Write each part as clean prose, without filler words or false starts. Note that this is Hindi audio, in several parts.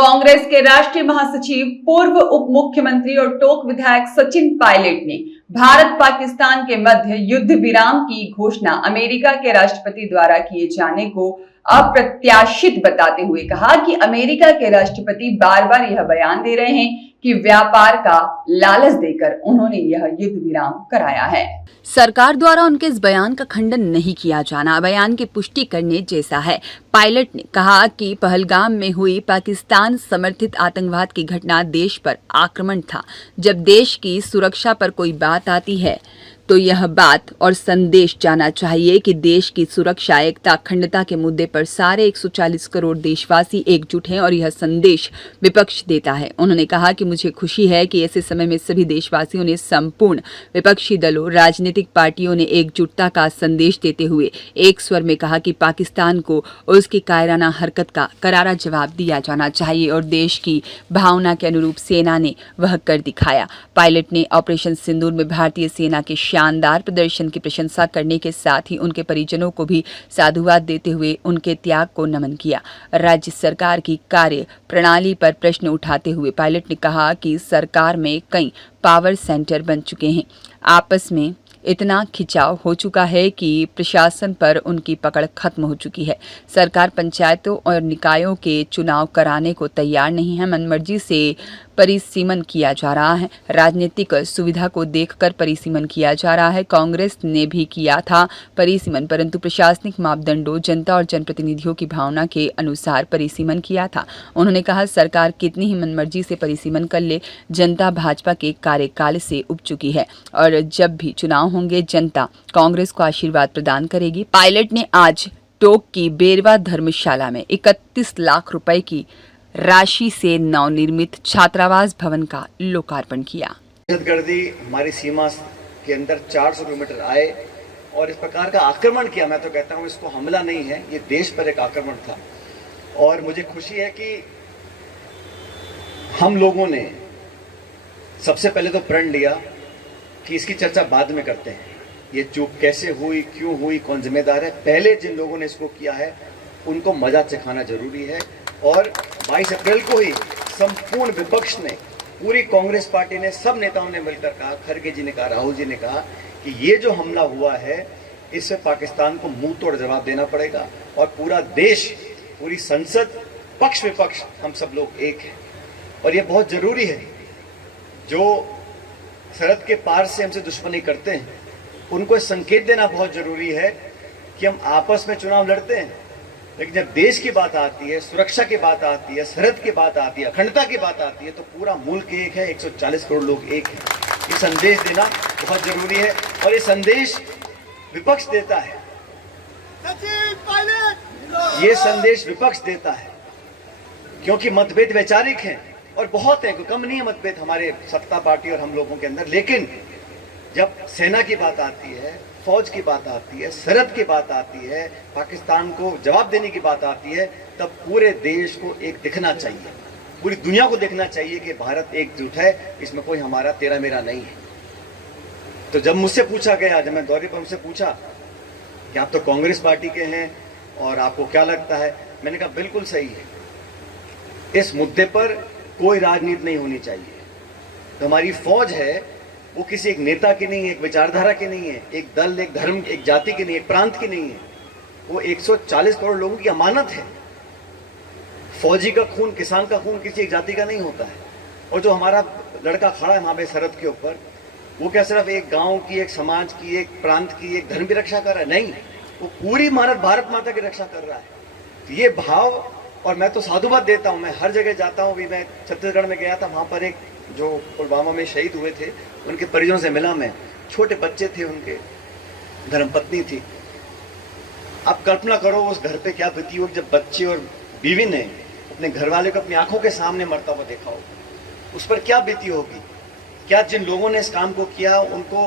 कांग्रेस के राष्ट्रीय महासचिव पूर्व उप मुख्यमंत्री और टोंक विधायक सचिन पायलट ने भारत पाकिस्तान के मध्य युद्ध विराम की घोषणा अमेरिका के राष्ट्रपति द्वारा किए जाने को अप्रत्याशित बताते हुए कहा कि अमेरिका के राष्ट्रपति बार बार यह बयान दे रहे हैं कि व्यापार का लालच देकर उन्होंने यह युद्ध विराम कराया है। सरकार द्वारा उनके इस बयान का खंडन नहीं किया जाना बयान की पुष्टि करने जैसा है। पायलट ने कहा कि पहलगाम में हुई पाकिस्तान समर्थित आतंकवाद की घटना देश पर आक्रमण था। जब देश की सुरक्षा पर कोई बात आती है तो यह बात और संदेश जाना चाहिए कि देश की सुरक्षा, एकता, अखंडता के मुद्दे पर सारे 140 करोड़ देशवासी एकजुट हैं और यह संदेश विपक्ष देता है। उन्होंने कहा कि मुझे खुशी है कि ऐसे समय में सभी देशवासियों ने, संपूर्ण विपक्षी दलों, राजनीतिक पार्टियों ने एकजुटता का संदेश देते हुए एक स्वर में कहा कि पाकिस्तान को उसकी कायराना हरकत का करारा जवाब दिया जाना चाहिए और देश की भावना के अनुरूप सेना ने वह कर दिखाया। पायलट ने ऑपरेशन सिंदूर में भारतीय सेना के शानदार प्रदर्शन की प्रशंसा करने के साथ ही उनके परिजनों को भी साधुवाद देते हुए उनके त्याग को नमन किया। राज्य सरकार की कार्य प्रणाली पर प्रश्न उठाते हुए पायलट ने कहा कि सरकार में कई पावर सेंटर बन चुके हैं, आपस में इतना खिंचाव हो चुका है कि प्रशासन पर उनकी पकड़ खत्म हो चुकी है। सरकार पंचायतों और निकायों के चुनाव कराने को तैयार नहीं है, मनमर्जी से परिसीमन किया जा रहा है, राजनीतिक सुविधा को देखकर परिसीमन किया जा रहा है। कांग्रेस ने भी किया था परिसीमन, परंतु प्रशासनिक मापदंडों, जनता और जनप्रतिनिधियों की भावना के अनुसार परिसीमन किया था। उन्होंने कहा सरकार कितनी ही मनमर्जी से परिसीमन कर ले, जनता भाजपा के कार्यकाल से उब चुकी है और जब भी चुनाव होंगे जनता कांग्रेस को आशीर्वाद प्रदान करेगी। पायलट ने आज टोंक की बेरवा धर्मशाला में 31 लाख रुपए की राशि से नवनिर्मित छात्रावास भवन का लोकार्पण किया। दहशतगर्दी हमारी सीमा के अंदर 400 किलोमीटर आए और इस प्रकार का आक्रमण किया। मैं तो कहता हूँ इसको हमला नहीं है, ये देश पर एक आक्रमण था और मुझे खुशी है कि हम लोगों ने सबसे पहले तो प्रण लिया कि इसकी चर्चा बाद में करते हैं, ये चूक कैसे हुई, क्यों हुई, कौन जिम्मेदार है। पहले जिन लोगों ने इसको किया है उनको मजा चखाना जरूरी है और 22 अप्रैल को ही संपूर्ण विपक्ष ने, पूरी कांग्रेस पार्टी ने, सब नेताओं ने मिलकर कहा, खड़गे जी ने कहा, राहुल जी ने कहा कि ये जो हमला हुआ है इससे पाकिस्तान को मुंह तोड़ जवाब देना पड़ेगा और पूरा देश, पूरी संसद, पक्ष विपक्ष, हम सब लोग एक हैं और ये बहुत जरूरी है। जो सरहद के पार से हमसे दुश्मनी करते हैं उनको संकेत देना बहुत जरूरी है कि हम आपस में चुनाव लड़ते हैं, लेकिन जब देश की बात आती है, सुरक्षा की बात आती है, सरहद की बात आती है, अखंडता की बात आती है तो पूरा मुल्क एक है, 140 करोड़ लोग एक हैं। ये संदेश देना बहुत जरूरी है और ये संदेश विपक्ष देता है, ये संदेश विपक्ष देता है क्योंकि मतभेद वैचारिक हैं और बहुत है, कम नहीं है मतभेद हमारे सत्ता पार्टी और हम लोगों के अंदर, लेकिन जब सेना की बात आती है, फौज की बात आती है, सरहद की बात आती है, पाकिस्तान को जवाब देने की बात आती है, तब पूरे देश को एक दिखना चाहिए, पूरी दुनिया को देखना चाहिए कि भारत एकजुट है, इसमें कोई हमारा तेरा मेरा नहीं है। तो जब मुझसे पूछा गया, जब मैं दौरे पर मुझसे पूछा कि आप तो कांग्रेस पार्टी के हैं और आपको क्या लगता है, मैंने कहा बिल्कुल सही है, इस मुद्दे पर कोई राजनीति नहीं होनी चाहिए। तो हमारी फौज है वो किसी एक नेता की नहीं है, एक विचारधारा की नहीं है, एक दल, एक धर्म, एक जाति की नहीं, एक प्रांत की नहीं है, वो 140 करोड़ लोगों की अमानत है। फौजी का खून, किसान का खून किसी एक जाति का नहीं होता है। और जो हमारा लड़का खड़ा है वहां पे सरहद के ऊपर, वो क्या सिर्फ एक गांव की, एक समाज की, एक प्रांत की, एक धर्म की रक्षा कर रहा है? नहीं, वो पूरी भारत माता की रक्षा कर रहा है। तो ये भाव, और मैं तो साधुवाद देता हूँ, मैं हर जगह जाता हूँ। अभी मैं छत्तीसगढ़ में गया था, वहां पर एक जो पुलवामा में शहीद हुए थे उनके परिजनों से मिला मैं, छोटे बच्चे थे, उनके धर्मपत्नी थी। आप कल्पना करो उस घर पे क्या बीती होगी जब बच्चे और बीवी ने अपने घरवाले को अपनी आंखों के सामने मरता हुआ देखा होगा, उस पर क्या बीती होगी। क्या जिन लोगों ने इस काम को किया उनको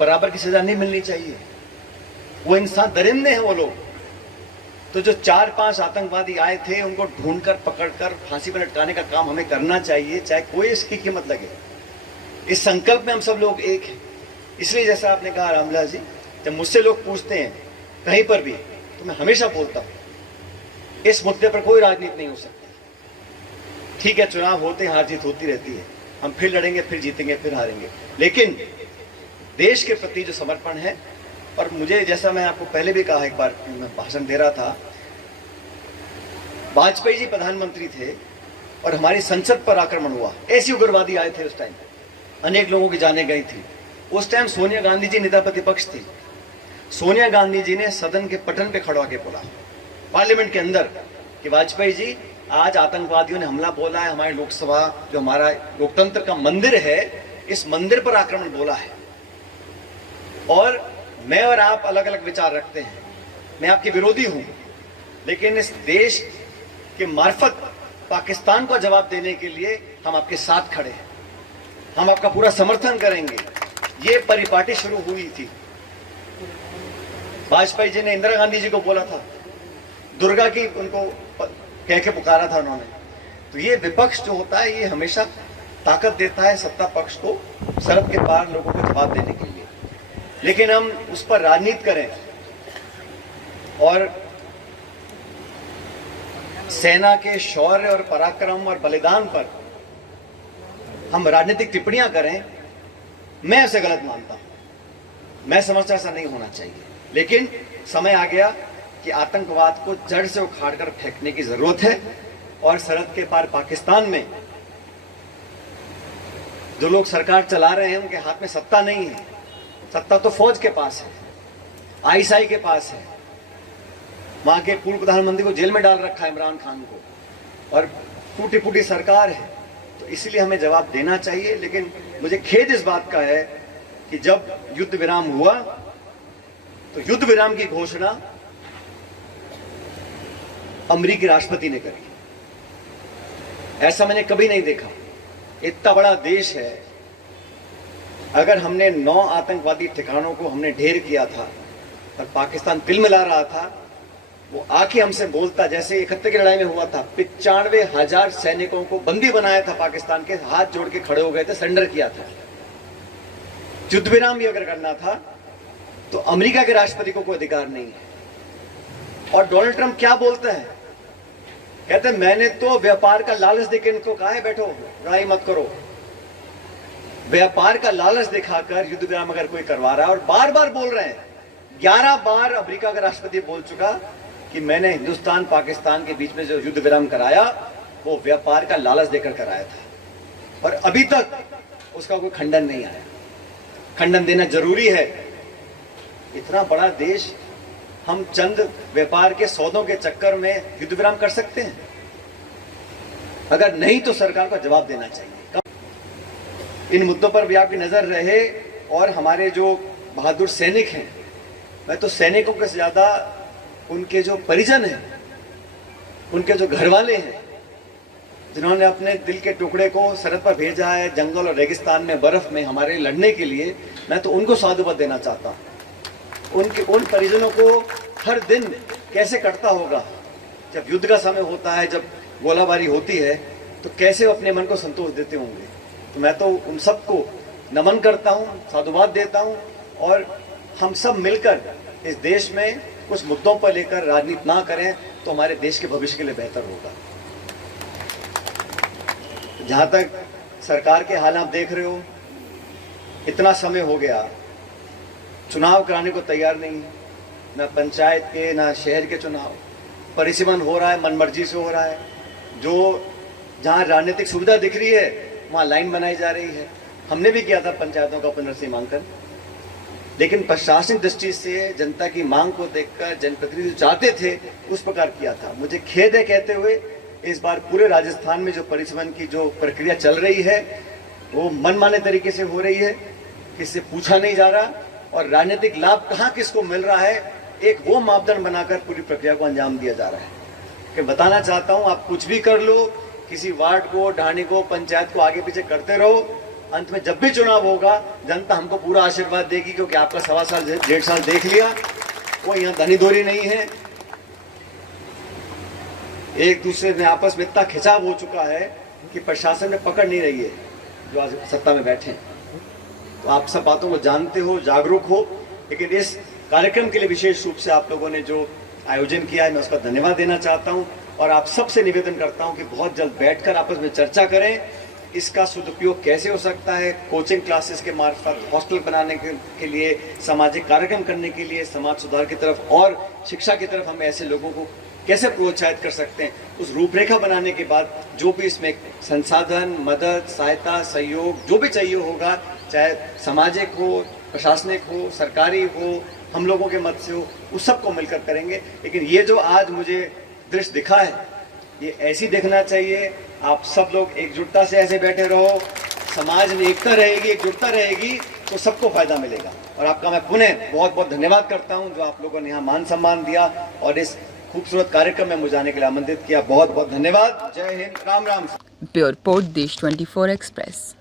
बराबर की सजा नहीं मिलनी चाहिए? वो इंसान दरिंदे हैं वो लोग। तो जो 4-5 आतंकवादी आए थे उनको ढूंढकर, पकड़कर फांसी पर लटकाने का काम हमें करना चाहिए, चाहे कोई इसकी कीमत लगे। इस संकल्प में हम सब लोग एक हैं। इसलिए जैसा आपने कहा रामविलास जी, जब मुझसे लोग पूछते हैं कहीं पर भी, तो मैं हमेशा बोलता हूं इस मुद्दे पर कोई राजनीति नहीं हो सकती। ठीक है, चुनाव होते हैं, हार जीत होती रहती है, हम फिर लड़ेंगे, फिर जीतेंगे, फिर हारेंगे, लेकिन देश के प्रति जो समर्पण है, और मुझे जैसा मैं आपको पहले भी कहा, एक बार मैं भाषण दे रहा था, वाजपेयी जी प्रधानमंत्री थे और हमारी संसद पर आक्रमण हुआ, ऐसे उग्रवादी आए थे उस टाइम, अनेक लोगों की जानें गई थी। उस टाइम सोनिया गांधी जी नेता प्रतिपक्ष थी। सोनिया गांधी जी ने सदन के पटल पे खड़ा के बोला, पार्लियामेंट के अंदर, कि वाजपेयी जी आज आतंकवादियों ने हमला बोला है, हमारे लोकसभा जो हमारा लोकतंत्र का मंदिर है, इस मंदिर पर आक्रमण बोला है। और मैं और आप अलग अलग विचार रखते हैं, मैं आपके विरोधी हूं, लेकिन इस देश के मार्फत पाकिस्तान को जवाब देने के लिए हम आपके साथ खड़े हैं, हम आपका पूरा समर्थन करेंगे। ये परिपाटी शुरू हुई थी, वाजपेयी जी ने इंदिरा गांधी जी को बोला था, दुर्गा की उनको कह के पुकारा था उन्होंने। तो ये विपक्ष जो होता है, ये हमेशा ताकत देता है सत्ता पक्ष को सरहद के पार लोगों को जवाब देने के लिए, लेकिन हम उस पर राजनीति करें और सेना के शौर्य और पराक्रम और बलिदान पर हम राजनीतिक टिप्पणियां करें, मैं उसे गलत मानता हूं। मैं समझता ऐसा नहीं होना चाहिए, लेकिन समय आ गया कि आतंकवाद को जड़ से उखाड़कर फेंकने की जरूरत है। और सरहद के पार पाकिस्तान में जो लोग सरकार चला रहे हैं, उनके हाथ में सत्ता नहीं है, सत्ता तो फौज के पास है, आईएसआई के पास है। वहां के पूर्व प्रधानमंत्री को जेल में डाल रखा है, इमरान खान को, और टूटी फूटी सरकार है। तो इसलिए हमें जवाब देना चाहिए। लेकिन मुझे खेद इस बात का है कि जब युद्ध विराम हुआ तो युद्ध विराम की घोषणा अमेरिकी राष्ट्रपति ने करी। ऐसा मैंने कभी नहीं देखा। इतना बड़ा देश है, अगर हमने 9 आतंकवादी ठिकानों को हमने ढेर किया था और पाकिस्तान तिल मिला रहा था, वो आके हमसे बोलता, जैसे 71 की लड़ाई में हुआ था, 95,000 सैनिकों को बंदी बनाया था पाकिस्तान के, हाथ जोड़ के खड़े हो गए थे, सरेंडर किया था। युद्ध विराम भी अगर करना था तो अमेरिका के राष्ट्रपति को कोई अधिकार नहीं है। और डोनाल्ड ट्रंप क्या बोलते हैं, कहते हैं मैंने तो व्यापार का लालच देकर इनको कहा है बैठो, लड़ाई मत करो। व्यापार का लालच दिखाकर युद्ध विराम अगर कोई करवा रहा है, और बार बार बोल रहे हैं, 11 बार अमेरिका का राष्ट्रपति बोल चुका कि मैंने हिंदुस्तान पाकिस्तान के बीच में जो युद्ध विराम कराया वो व्यापार का लालच देकर कराया था, और अभी तक उसका कोई खंडन नहीं आया। खंडन देना जरूरी है। इतना बड़ा देश, हम चंद व्यापार के सौदों के चक्कर में युद्ध विराम कर सकते हैं? अगर नहीं तो सरकार को जवाब देना चाहिए। इन मुद्दों पर भी आपकी नजर रहे। और हमारे जो बहादुर सैनिक हैं, मैं तो सैनिकों के से ज्यादा उनके जो परिजन हैं, उनके जो घर वाले हैं, जिन्होंने अपने दिल के टुकड़े को सरहद पर भेजा है, जंगल और रेगिस्तान में, बर्फ में हमारे लड़ने के लिए, मैं तो उनको साधुवाद देना चाहता हूँ। उन परिजनों को हर दिन कैसे कटता होगा, जब युद्ध का समय होता है, जब गोलाबारी होती है, तो कैसे वो अपने मन को संतोष देते होंगे। तो मैं तो उन सबको नमन करता हूँ, साधुवाद देता हूँ। और हम सब मिलकर इस देश में कुछ मुद्दों पर लेकर राजनीति ना करें तो हमारे देश के भविष्य के लिए बेहतर होगा। जहां तक सरकार के हाल आप देख रहे हो, इतना समय हो गया, चुनाव कराने को तैयार नहीं, ना पंचायत के ना शहर के चुनाव, परिसीमन हो रहा है, मनमर्जी से हो रहा है। जो जहां राजनीतिक सुविधा दिख रही है वहां लाइन बनाई जा रही है। हमने भी किया था पंचायतों का पुनर्सीमांकन, लेकिन प्रशासनिक दृष्टि से जनता की मांग को देखकर जनप्रतिनिधि चाहते थे उस प्रकार किया था। मुझे खेद है कहते हुए, इस बार पूरे राजस्थान में जो परिसीमन की जो प्रक्रिया चल रही है वो मनमाने तरीके से हो रही है, किससे पूछा नहीं जा रहा, और राजनीतिक लाभ कहाँ किसको मिल रहा है, एक वो मापदंड बनाकर पूरी प्रक्रिया को अंजाम दिया जा रहा है। कि बताना चाहता हूँ, आप कुछ भी कर लो, किसी वार्ड को, ढाणी को, पंचायत को आगे पीछे करते रहो, अंत में जब भी चुनाव होगा जनता हमको पूरा आशीर्वाद देगी, क्योंकि आपका 1.25 साल 1.5 साल देख लिया। कोई यहाँ धनी दोरी नहीं है, एक दूसरे में आपस में इतना खिंचाव हो चुका है कि प्रशासन में पकड़ नहीं रही है जो आज सत्ता में बैठे हैं। तो आप सब बातों को जानते हो, जागरूक हो, लेकिन इस कार्यक्रम के लिए विशेष रूप से आप लोगों ने जो आयोजन किया है, मैं उसका धन्यवाद देना चाहता हूँ। और आप सबसे निवेदन करता हूं कि बहुत जल्द बैठकर आपस में चर्चा करें, इसका सदुपयोग कैसे हो सकता है, कोचिंग क्लासेस के मार्फत, हॉस्टल बनाने के लिए, सामाजिक कार्यक्रम करने के लिए, समाज सुधार की तरफ और शिक्षा की तरफ हम ऐसे लोगों को कैसे प्रोत्साहित कर सकते हैं। उस रूपरेखा बनाने के बाद जो भी इसमें संसाधन, मदद, सहायता, सहयोग जो भी चाहिए होगा, चाहे सामाजिक हो, प्रशासनिक हो, सरकारी हो, हम लोगों के मत से हो, उस सबको मिलकर करेंगे। लेकिन ये जो आज मुझे दृश्य दिखा है, ये ऐसी देखना चाहिए। आप सब लोग एकजुटता से ऐसे बैठे रहो, समाज में एकता रहेगी, एकजुटता रहेगी तो सबको फायदा मिलेगा। और आपका मैं पुनः बहुत बहुत धन्यवाद करता हूं जो आप लोगों ने यहाँ मान सम्मान दिया और इस खूबसूरत कार्यक्रम में मुझे आने के लिए आमंत्रित किया। बहुत बहुत धन्यवाद। जय हिंद, राम राम। ब्यूरो रिपोर्ट देश 24 एक्सप्रेस।